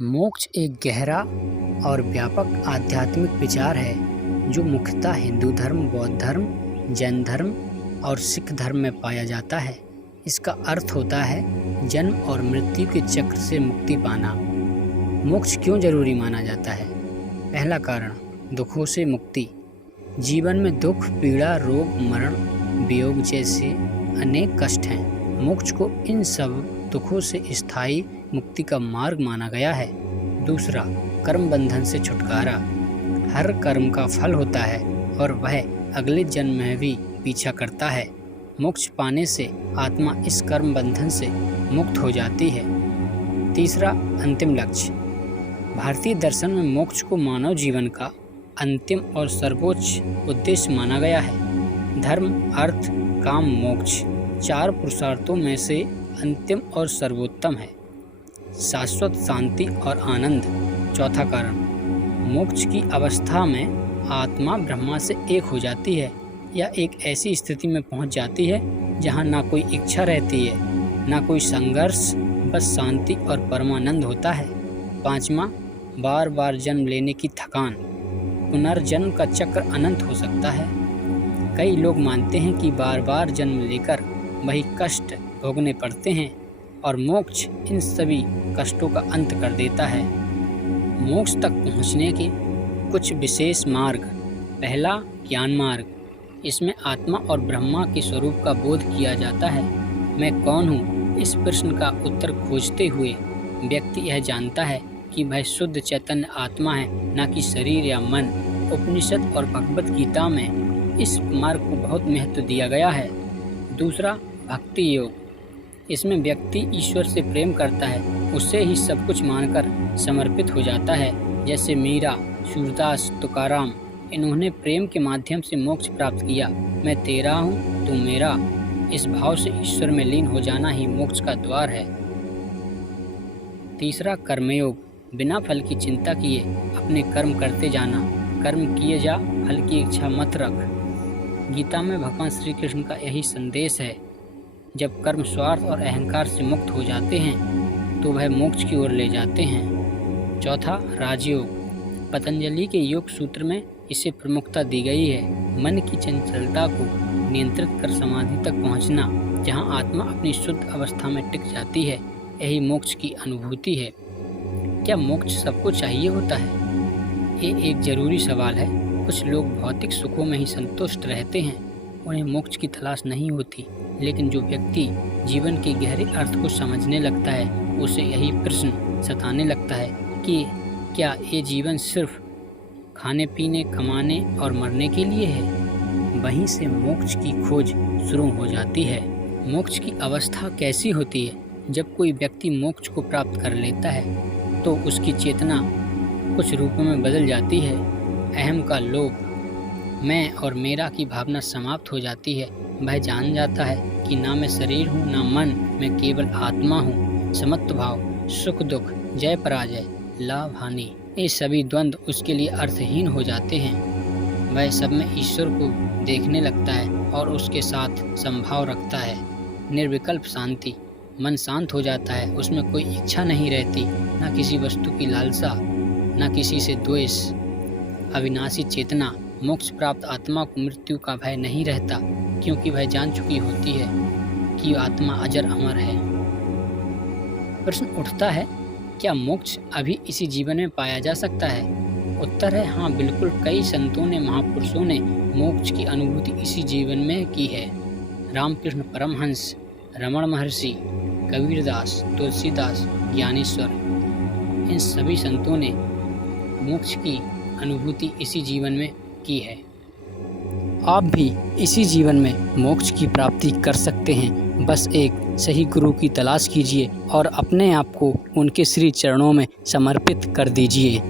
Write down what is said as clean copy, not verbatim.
मोक्ष एक गहरा और व्यापक आध्यात्मिक विचार है जो मुख्यतः हिंदू धर्म, बौद्ध धर्म, जैन धर्म और सिख धर्म में पाया जाता है। इसका अर्थ होता है जन्म और मृत्यु के चक्र से मुक्ति पाना। मोक्ष क्यों जरूरी माना जाता है? पहला कारण, दुखों से मुक्ति। जीवन में दुख, पीड़ा, रोग, मरण, वियोग जैसे अनेक कष्ट हैं। मोक्ष को इन सब दुखों से स्थायी मुक्ति का मार्ग माना गया है। दूसरा, कर्म बंधन से छुटकारा। हर कर्म का फल होता है और वह अगले जन्म में भी पीछा करता है। मोक्ष पाने से आत्मा इस कर्म बंधन से मुक्त हो जाती है। तीसरा, अंतिम लक्ष्य। भारतीय दर्शन में मोक्ष को मानव जीवन का अंतिम और सर्वोच्च उद्देश्य माना गया है। धर्म, अर्थ, काम, मोक्ष चार पुरुषार्थों में से अंतिम और सर्वोत्तम है। शाश्वत शांति और आनंद। चौथा कारण, मोक्ष की अवस्था में आत्मा ब्रह्मा से एक हो जाती है या एक ऐसी स्थिति में पहुंच जाती है जहां ना कोई इच्छा रहती है, ना कोई संघर्ष, बस शांति और परमानंद होता है। पांचवा, बार बार जन्म लेने की थकान। पुनर्जन्म का चक्र अनंत हो सकता है। कई लोग मानते हैं कि बार बार जन्म लेकर वही कष्ट भोगने पड़ते हैं और मोक्ष इन सभी कष्टों का अंत कर देता है। मोक्ष तक पहुंचने के कुछ विशेष मार्ग। पहला, ज्ञान मार्ग। इसमें आत्मा और ब्रह्मा के स्वरूप का बोध किया जाता है। मैं कौन हूँ? इस प्रश्न का उत्तर खोजते हुए व्यक्ति यह जानता है कि वह शुद्ध चैतन्य आत्मा है, न कि शरीर या मन। उपनिषद और भगवद गीता में इस मार्ग को बहुत महत्व दिया गया है। दूसरा, भक्ति योग। इसमें व्यक्ति ईश्वर से प्रेम करता है, उसे ही सब कुछ मानकर समर्पित हो जाता है। जैसे मीरा, सूरदास, तुकाराम, इन्होंने प्रेम के माध्यम से मोक्ष प्राप्त किया। मैं तेरा हूँ, तू मेरा। इस भाव से ईश्वर में लीन हो जाना ही मोक्ष का द्वार है। तीसरा, कर्मयोग। बिना फल की चिंता किए अपने कर्म करते जाना। कर्म किए जा, फल की इच्छा मत रख। गीता में भगवान श्री कृष्ण का यही संदेश है। जब कर्म स्वार्थ और अहंकार से मुक्त हो जाते हैं तो वह मोक्ष की ओर ले जाते हैं। चौथा, राजयोग। पतंजलि के योग सूत्र में इसे प्रमुखता दी गई है। मन की चंचलता को नियंत्रित कर समाधि तक पहुंचना, जहां आत्मा अपनी शुद्ध अवस्था में टिक जाती है, यही मोक्ष की अनुभूति है। क्या मोक्ष सबको चाहिए होता है? ये एक जरूरी सवाल है। कुछ लोग भौतिक सुखों में ही संतुष्ट रहते हैं, उन्हें मोक्ष की तलाश नहीं होती। लेकिन जो व्यक्ति जीवन के गहरे अर्थ को समझने लगता है, उसे यही प्रश्न सताने लगता है कि क्या ये जीवन सिर्फ खाने पीने, कमाने और मरने के लिए है? वहीं से मोक्ष की खोज शुरू हो जाती है। मोक्ष की अवस्था कैसी होती है? जब कोई व्यक्ति मोक्ष को प्राप्त कर लेता है तो उसकी चेतना कुछ रूपों में बदल जाती है। अहम का लोप, मैं और मेरा की भावना समाप्त हो जाती है। वह जान जाता है कि ना मैं शरीर हूँ, ना मन, मैं केवल आत्मा हूँ। समत्व भाव, सुख दुख, जय पराजय, लाभ हानि, ये सभी द्वंद्व उसके लिए अर्थहीन हो जाते हैं। वह सब में ईश्वर को देखने लगता है और उसके साथ संभाव रखता है। निर्विकल्प शांति, मन शांत हो जाता है, उसमें कोई इच्छा नहीं रहती, ना किसी वस्तु की लालसा, ना किसी से द्वेष। अविनाशी चेतना। मोक्ष प्राप्त आत्मा को मृत्यु का भय नहीं रहता, क्योंकि वह जान चुकी होती है कि आत्मा अजर अमर है। प्रश्न उठता है, क्या मोक्ष अभी इसी जीवन में पाया जा सकता है? उत्तर है हाँ, बिल्कुल। कई संतों ने, महापुरुषों ने मोक्ष की अनुभूति इसी जीवन में की है। रामकृष्ण परमहंस, रमण महर्षि, कबीरदास, तुलसीदास, ज्ञानेश्वर, इन सभी संतों ने मोक्ष की अनुभूति इसी जीवन में की है। आप भी इसी जीवन में मोक्ष की प्राप्ति कर सकते हैं। बस एक सही गुरु की तलाश कीजिए और अपने आप को उनके श्री चरणों में समर्पित कर दीजिए।